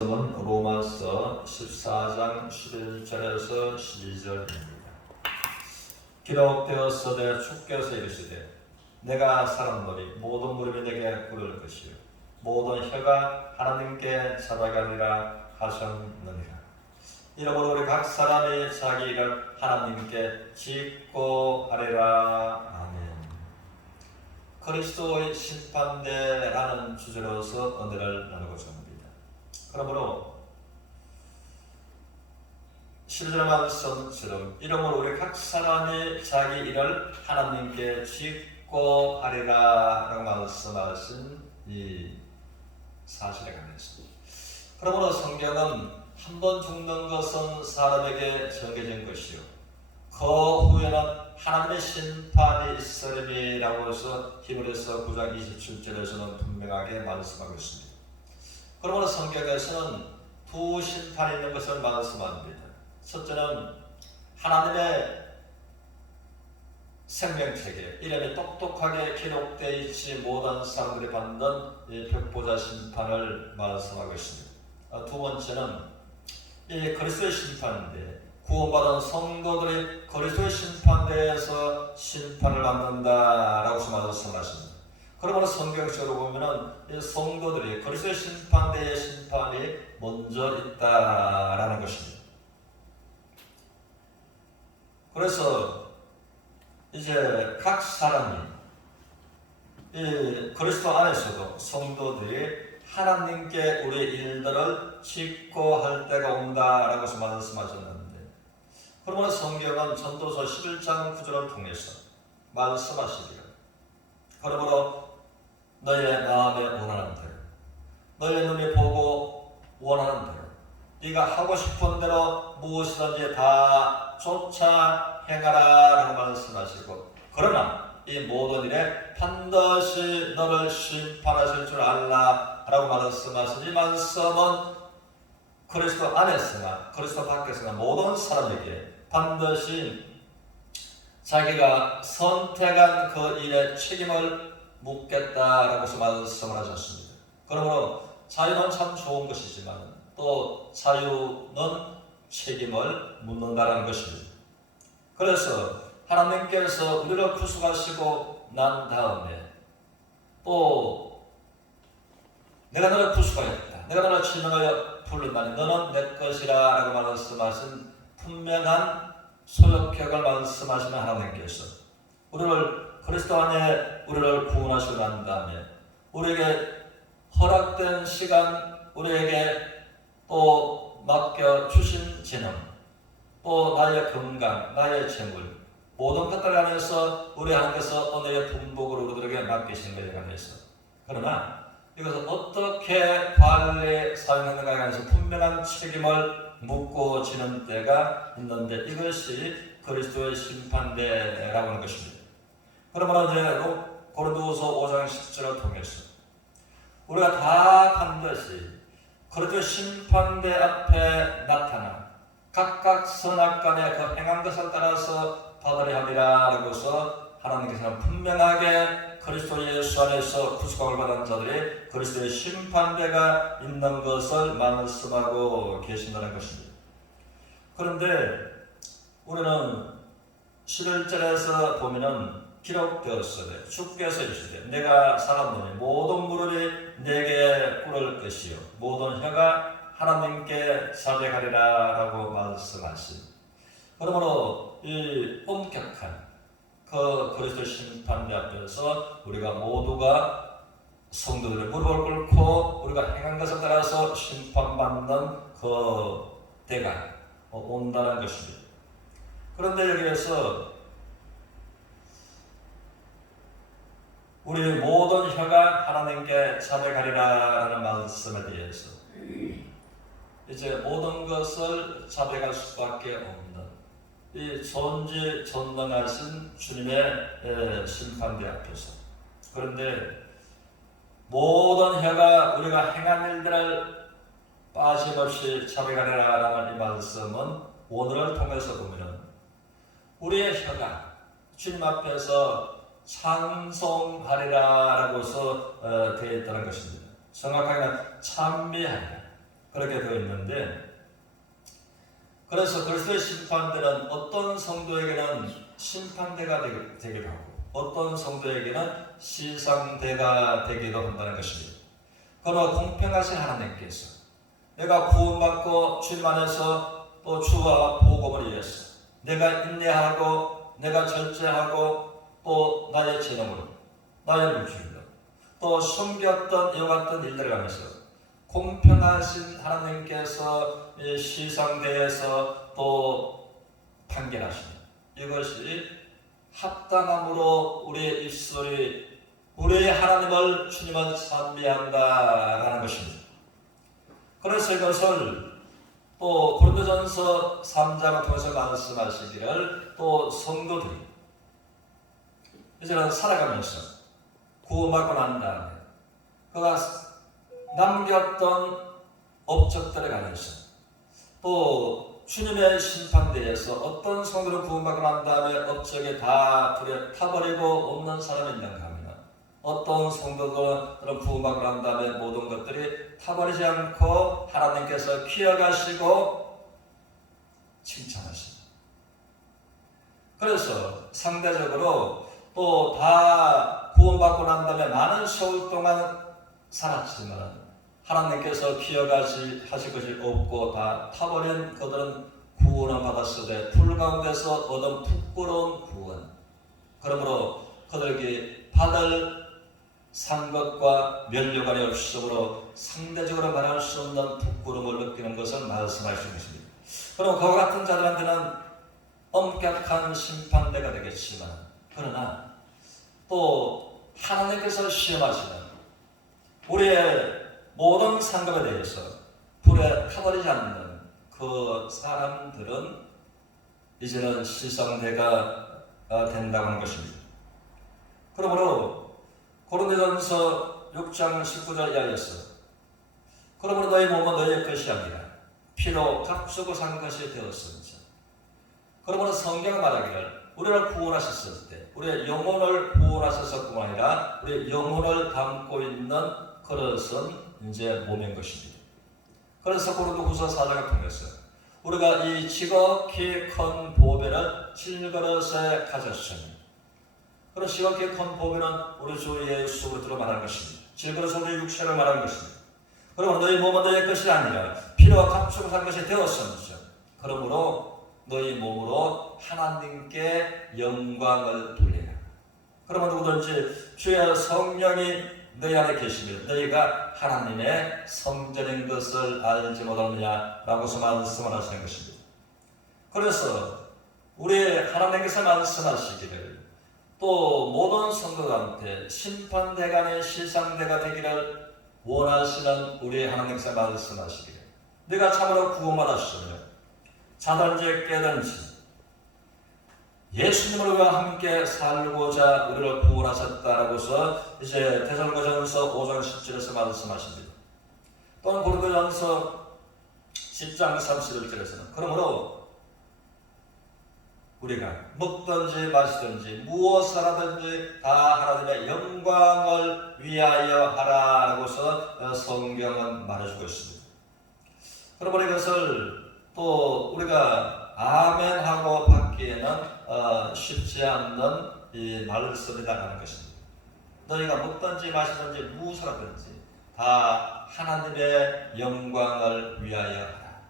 말씀은 로마서 14장 11절에서 12절입니다. 기록되었으되 주께서 이르시되 내가 사람들이 모든 무릎이 내게 꿇을 것이요 모든 혀가 하나님께 찾아가리라 하셨느니라. 이러므로 우리 각 사람이 자기 일을 하나님께 짓고 하리라. 아멘. 그리스도의 심판대라는 주제로서 은혜를 나누고자 합니다. 그러므로 11절 말씀처럼 이러므로 우리 각 사람이 자기 일을 하나님께 짓고 하리라 라고 말씀하신 이 사실에 관해서, 그러므로 성경은 한 번 죽는 것은 사람에게 정해진 것이요 그 후에는 하나님의 심판이 있으리라고 해서 히브리서 9장 27절에서는 분명하게 말씀하고 있습니다. 그러므로 성경에서는 두 심판이 있는 것을 말씀합니다. 첫째는 하나님의 생명책에 이름이 똑똑하게 기록되어 있지 못한 사람들이 받는 벽보자 심판을 말씀하고 있습니다. 두 번째는 이 그리스도의 심판인데 구원받은 성도들이 그리스도의 심판대에서 심판을 받는다라고 말씀하십니다. 그러므로 성경적으로 보면은 이 성도들이 그리스도의 심판대의 심판이 먼저 있다라는 것입니다. 그래서 이제 각 사람이 이 그리스도 안에서도 성도들이 하나님께 우리 일들을 짓고 할 때가 온다라고 말씀하셨는데, 그러므로 성경은 전도서 11장 9절을 통해서 말씀하시기를 그러므로 너의 마음에 원하는 대로 너의 눈이 보고 원하는 대로 네가 하고 싶은 대로 무엇이든지 다 쫓아 행하라 라고 말씀하시고, 그러나 이 모든 일에 반드시 너를 심판하실 줄 알라 라고 말씀하신 이 말씀은 그리스도 안에서나 그리스도 밖에서나 모든 사람에게 반드시 자기가 선택한 그 일에 책임을 묻겠다라고 말씀을 하셨습니다. 그러므로 자유는 참 좋은 것이지만 또 자유는 책임을 묻는다는 것입니다. 그래서 하나님께서 우리를 구속하시고 난 다음에 또 내가 너를 구속하였다, 내가 너를 지명하여 부른다니 너는 내 것이라 라고 말씀하신 분명한 소유격을 말씀하시는 하나님께서 우리를 그리스도 안에 우리를 구원하시고 난 다음에 우리에게 허락된 시간, 우리에게 또 맡겨주신 재능, 또 나의 건강, 나의 재물, 모든 것들 안에서 우리 하나님께서 은혜의 분복을 우리들에게 맡기신 것에 관해서, 그러나 이것을 어떻게 관리 사용하는가에 관해서 분명한 책임을 묻고 지는 때가 있는데 이것이 그리스도의 심판대라고 하는 것입니다. 그러므로 이제 고린도후서 5장 10절을 통해서 우리가 다 반드시 그리스도의 심판대 앞에 나타나 각각 선악간에 그 행한 것을 따라서 받으려 함이라 라고서 하나님께서는 분명하게 그리스도 예수 안에서 구속함을 받은 자들이 그리스도의 심판대가 있는 것을 말씀하고 계신다는 것입니다. 그런데 우리는 11절에서 보면은 기록되었으되 주께서 이르시되 내가 사람들이 모든 무릎이 내게 꿇을 것이요 모든 혀가 하나님께 자백하리라 라고 말씀하신, 그러므로 이 엄격한 그 그리스도 심판대 앞에서 우리가 모두가 성도들의 무릎을 꿇고 우리가 행한 것에 따라서 심판받는 그 때가 온다는 것입니다. 그런데 여기에서 우리 모든 혀가 하나님께 자백하리라는 말씀에 대해서 이제 모든 것을 자백할 수밖에 없는 이 전지전능하신 주님의 심판대 앞에서, 그런데 모든 혀가 우리가 행한 일들을 빠짐없이 자백하리라는 이 말씀은 오늘을 통해서 보면 우리의 혀가 주님 앞에서 찬송하리라라고서 되어 있다는 것입니다. 정확하게는 찬미하리라, 그렇게 되어 있는데, 그래서 그리스도의 심판대는 어떤 성도에게는 심판대가 되기도 하고 어떤 성도에게는 시상대가 되기도 한다는 것입니다. 그러나 공평하신 하나님께서 내가 구원받고 주님 안에서 또 주와 복음을 위해서 내가 인내하고 내가 절제하고 또 나의 재능으로 나의 물질로 또 섬겼던 이와 같은 일들을 하면서 공평하신 하나님께서 시상대에서 또 판결하시는 이것이 합당함으로 우리의 입술이 우리의 하나님을 주님을 찬미한다라는 것입니다. 그래서 이것을 또 고린도전서 3장을 통해서 말씀하시기를 또 성도들이 이제는 살아가면서 구원받고 난 다음에 그가 남겼던 업적들에 관해서 또 주님의 심판대에서 어떤 성도를 구원받고 난 다음에 업적에 다 불에 타버리고 없는 사람이 있는가 하면 어떤 성도들은 구원받고 난 다음에 모든 것들이 타버리지 않고 하나님께서 키워가시고 칭찬하십니다. 그래서 상대적으로 또 다 구원받고 난 다음에 많은 세월 동안 살았지만 하나님께서 기억하실 것이 없고 다 타버린 그들은 구원을 받았으되 불 가운데서 얻은 부끄러운 구원, 그러므로 그들에게 받을 상것과 면류관이 없으므로 상대적으로 말할 수 없는 부끄러움을 느끼는 것을 말씀하시는 것입니다. 그럼 그와 같은 자들한테는 엄격한 심판대가 되겠지만 그러나 또 하나님께서 시험하시는 우리의 모든 상급에 대해서 불에 타버리지 않는 그 사람들은 이제는 시상대가 된다고 하는 것입니다. 그러므로 고린도전서 6장 19절 이하에서 그러므로 너희 몸은 너희의 것이 아니라 피로 값주고 산 것이 되었습니다. 그러므로 성경은 말하기를 우리를 구원하셨을 때 우리의 영혼을 구원하셨을뿐만 아니라 우리의 영혼을 담고 있는 그릇은 이제 몸인 것입니다. 그래서 고린도후서 4장을 통해서 우리가 이 지극히 큰 보배를 질그릇에 가졌으니 그런 지극히 큰 보배는 우리 주 예수 그리스도로 말하는 것입니다. 질그릇은 우리 육체를 말하는 것입니다. 그러므로 너희 몸은 너희의 것이 아니라 피로와 값주고 산 것이 되었습니다. 그러므로 너희 몸으로 하나님께 영광을 돌리라. 그러면 누구든지 주의 성령이 너희 안에 계시면 너희가 하나님의 성전인 것을 알지 못하느냐라고서 말씀을 하시는 것입니다. 그래서 우리 하나님께서 말씀하시기를 또 모든 성도들한테 심판대간의 시상대가 되기를 원하시는 우리 하나님께서 말씀하시기를 네가 참으로 구원받았으며 자든지 깨든지 예수님과 함께 살고자 우리를 구원하셨다라고서 이제 데살로니가전서 5장 17절에서 말씀하십니다. 또한 고린도전서 10장 31절에서는 그러므로 우리가 먹든지 마시든지 무엇을 하든지 다 하나님의 영광을 위하여 하라라고서 성경은 말해주고 있습니다. 그러므로 이것을 또 우리가 아멘하고 받기에는 쉽지 않는 이 말씀이라는 것입니다. 너희가 먹든지 마시든지 무엇을 하든지 다 하나님의 영광을 위하여 하라.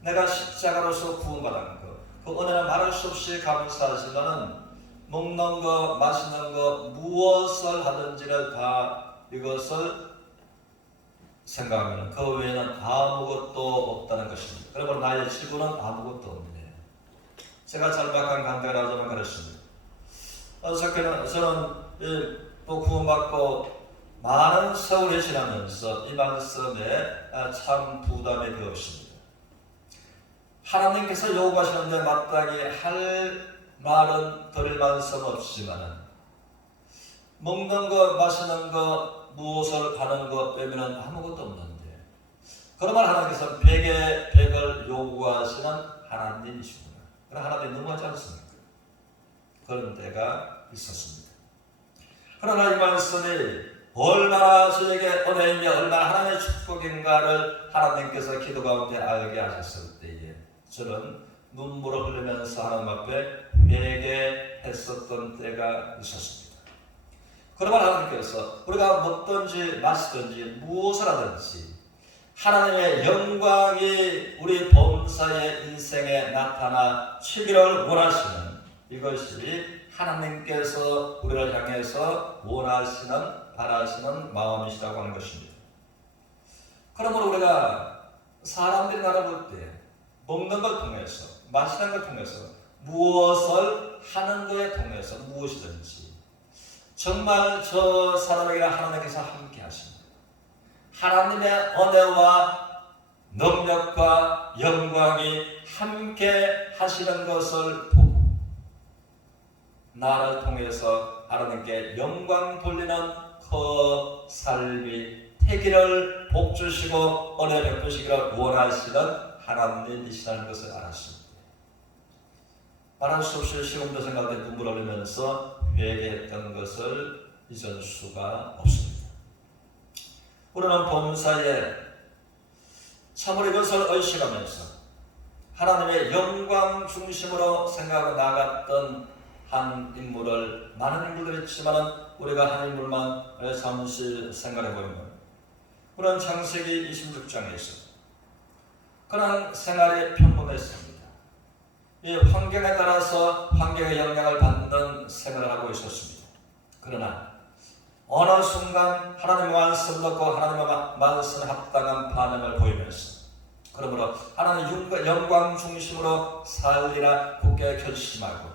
내가 십자가로서 구원받은 것, 그 은혜는 말할 수 없이 감사하지만 먹는 것, 마시는 것, 무엇을 하든지를 다 이것을 생각하면 그 외에는 아무것도 없다는 것입니다. 그러므로 나의 지구는 아무것도 없네요. 제가 절박한 간증을 하자면 그렇습니다. 저는 또 구원받고 많은 세월이 지나면서 이 말씀에 참 부담이 되었습니다. 하나님께서 요구하시는데 마땅히 할 말은 드릴 말씀 없지만 먹는 것, 마시는 것, 무엇을 하는 것 빼면 아무것도 없는데 그러면 하나님께서 100의 100을 요구하시는 하나님이시구나. 그러나 하나님 너무하지 않습니까? 그런 때가 있었습니다. 그러나 이 말씀이 얼마나 저에게 은혜이며 얼마나 하나님의 축복인가를 하나님께서 기도 가운데 알게 하셨을 때에 저는 눈물을 흘리면서 하나님 앞에 회개했었던 때가 있었습니다. 그러면 하나님께서 우리가 먹든지 마시든지 무엇을 하든지 하나님의 영광이 우리 범사의 인생에 나타나시기를 원하시는 이것이 하나님께서 우리를 향해서 원하시는 바라시는 마음이시라고 하는 것입니다. 그러므로 우리가 사람들이 나를 볼 때 먹는 걸 통해서 마시는 걸 통해서 무엇을 하는 것에 통해서 무엇이든지 정말 저 사람에게 하나님께서 함께 하십니다. 하나님의 은혜와 능력과 영광이 함께 하시는 것을 보고 나를 통해서 하나님께 영광 돌리는 그 삶이 되기를 복주시고 은혜 베푸시기를 원하시는 하나님이시라는 것을 알았습니다. 말할 수 없이 시금도 생각할 때 눈물 흘리면서 회개했던 것을 잊을 수가 없습니다. 우리는 범사에 참으로 이것을 의식하면서 하나님의 영광 중심으로 생각하고 나갔던 한 인물을 많은 인물들이 있지만 우리가 한 인물만 잠시 생각해 보면 우리는 창세기 26장에서 그런 생활이 평범했습니다. 이 환경에 따라서 환경의 영향을 받는 생활을 하고 있었습니다. 그러나 어느 순간 하나님의 말씀을 듣고 하나님의 말씀에 합당한 반응을 보이면서 그러므로 하나님 영광 중심으로 살리라 굳게 결심하고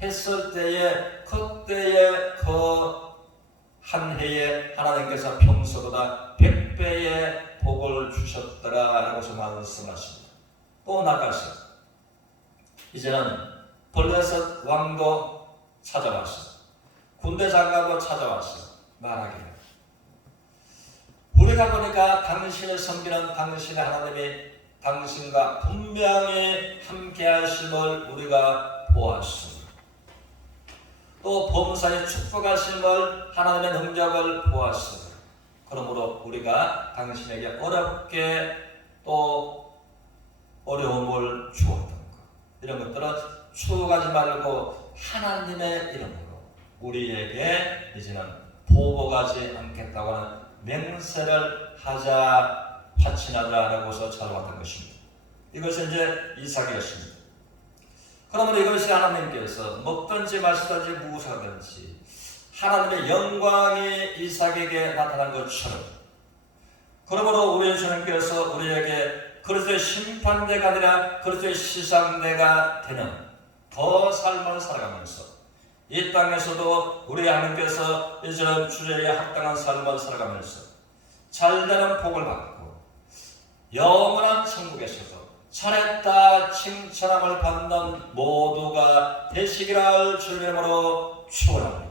했을 때에 그때에 그 한 해에 하나님께서 평소보다 100배의 복을 주셨더라라고 말씀하십니다. 또 나가서 이제는 블레셋 왕도 찾아왔어. 군대 장관도 찾아왔어. 말하기를 우리가 보니까 당신을 섬기는 당신의 하나님이 당신과 분명히 함께 하심을 우리가 보았습니다. 또 범사에 축복하심을 하나님의 능력을 보았습니다. 그러므로 우리가 당신에게 어렵게 또 어려움을 주었던 것 이런 것들은 추억하지 말고 하나님의 이름으로 우리에게 이제는 보복하지 않겠다고 하는 맹세를 하자 화친하자라고서 찾아왔던 것입니다. 이것은 이제 이삭이었습니다. 그러므로 이것이 하나님께서 먹든지 마시든지 무엇하든지 하나님의 영광이 이삭에게 나타난 것처럼 그러므로 우리 주님께서 우리에게 그리스도의 심판대가 아니라 그리스도의 시상대가 되는 더 삶을 살아가면서 이 땅에서도 우리 하나님께서 이제는 주의 합당한 삶을 살아가면서 잘되는 복을 받고 영원한 천국에서도 잘했다 칭찬함을 받는 모두가 되시기를 주님으로 축원합니다.